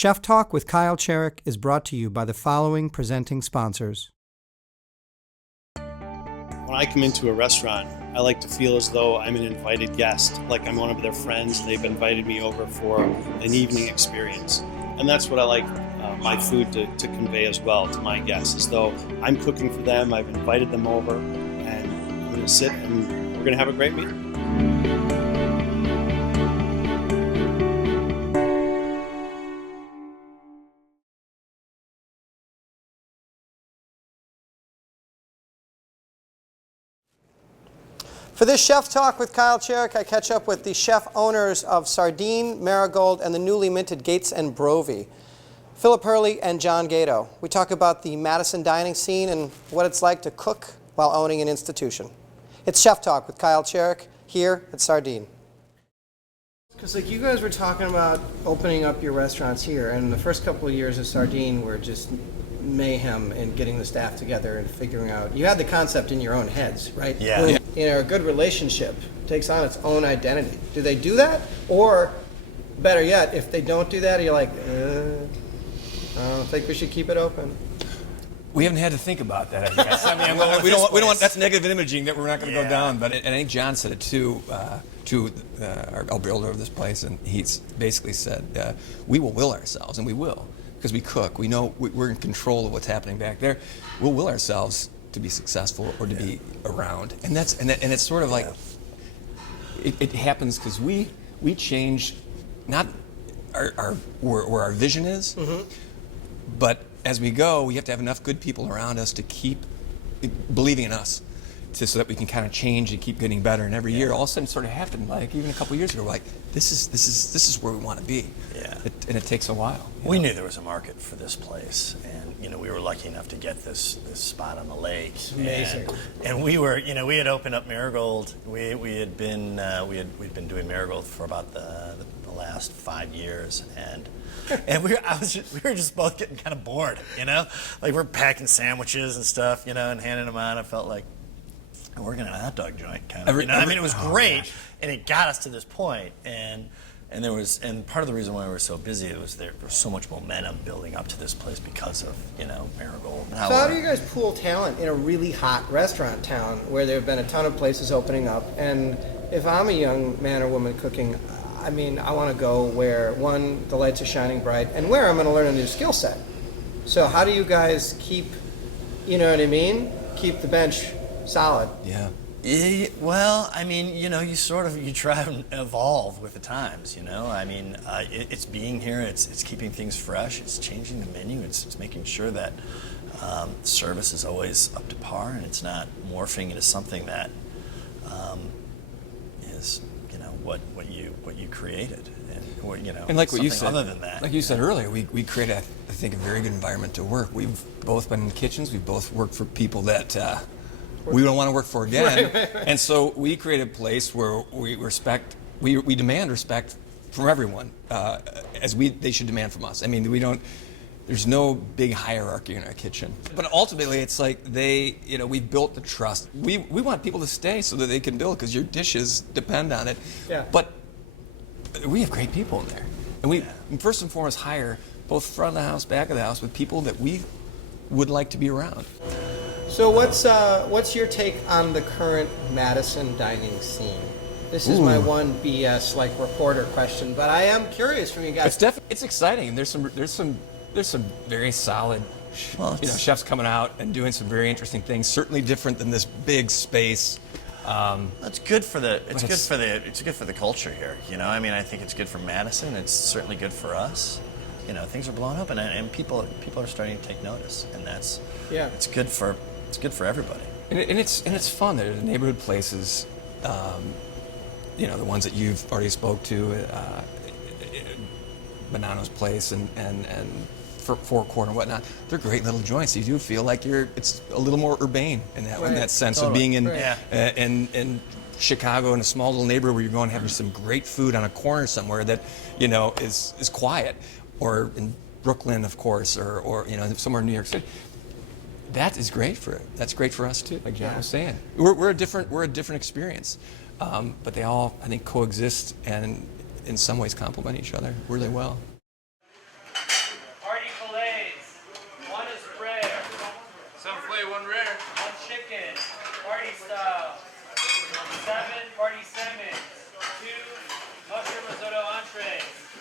Chef Talk with Kyle Cherek is brought to you by the following presenting sponsors. When I come into a restaurant, I like to feel as though I'm an invited guest, like I'm one of their friends and they've invited me over for an evening experience. And that's what I like my food to convey as well to my guests, as though I'm cooking for them, I've invited them over, and I'm going to sit and we're going to have a great meal. For this Chef Talk with Kyle Cherek, I catch up with the chef owners of Sardine, Marigold, and the newly minted Gates Brovi, Phillip Hurley and John Gadau. We talk about the Madison dining scene and what it's like to cook while owning an institution. It's Chef Talk with Kyle Cherek here at Sardine. Because like you guys were talking about opening up your restaurants here, and the first couple of years of Sardine were just mayhem in getting the staff together and figuring out. You had the concept in your own heads, right? Yeah. You know, a good relationship takes on its own identity. Do they do that? Or, better yet, if they don't do that, you're like, I don't think we should keep it open. We haven't had to think about that, I guess. I mean, we don't want, that's negative imaging that we're not going to go down. But and I think John said it too, to our builder of this place, and he's basically said, we will will ourselves, and we will. Because we cook, we know we're in control of what's happening back there. We'll will ourselves to be successful or to be around, and it's sort of like it happens because we change, not where our vision is, but as we go, we have to have enough good people around us to keep believing in us, so that we can kind of change and keep getting better. And every year, all of a sudden, it sort of happened. Like even a couple years ago, like this is where we want to be. Yeah. And it takes a while. We knew there was a market for this place, and we were lucky enough to get this spot on the lake. Amazing. And we were, we had opened up Marigold. We'd been doing Marigold for about the last 5 years, and we were just both getting kind of bored, like we're packing sandwiches and stuff, and handing them out. I felt like working at a hot dog joint, kind of. I mean, it was great, and it got us to this point, and part of the reason why we were so busy, there was so much momentum building up to this place because of Marigold. So how do you guys pool talent in a really hot restaurant town where there have been a ton of places opening up? And if I'm a young man or woman cooking, I mean, I want to go where, one, the lights are shining bright, and where I'm going to learn a new skill set. So how do you guys keep, keep the bench solid? Yeah. Well, I mean, you try and evolve with the times, I mean, it's being here, it's keeping things fresh, it's changing the menu, it's making sure that service is always up to par and it's not morphing into something that is, what you created. And like what you said, other than that, like you said earlier, we create, I think, a very good environment to work. We've both been in kitchens. We've both worked for people that we don't want to work for again. Right. And so we create a place where we demand respect from everyone, as they should demand from us. I mean, there's no big hierarchy in our kitchen. But ultimately, it's like we built the trust. We want people to stay so that they can build, because your dishes depend on it. Yeah. But we have great people in there. And we, first and foremost, hire both front of the house, back of the house, with people that we would like to be around. So what's your take on the current Madison dining scene? This is my one BS reporter question, but I am curious from you guys. It's exciting. There's some very solid chefs coming out and doing some very interesting things. Certainly different than this big space. It's good for the culture here. I mean, I think it's good for Madison. It's certainly good for us. Things are blowing up, and people are starting to take notice, and it's good for everybody. And it's fun. There are neighborhood places, the ones that you've already spoke to, Bonanno's Place and Four Corner and whatnot. They're great little joints. You do feel like it's a little more urbane in that sense of being in Chicago, in a small little neighborhood where you're going having some great food on a corner somewhere that is quiet, or in Brooklyn, of course, or somewhere in New York City. That's great for us too. Like John was saying, we're a different experience, but they all, I think, coexist and in some ways complement each other really well. one rare. 1 chicken, party style. 7 party salmon. 2 mushroom risotto entrees.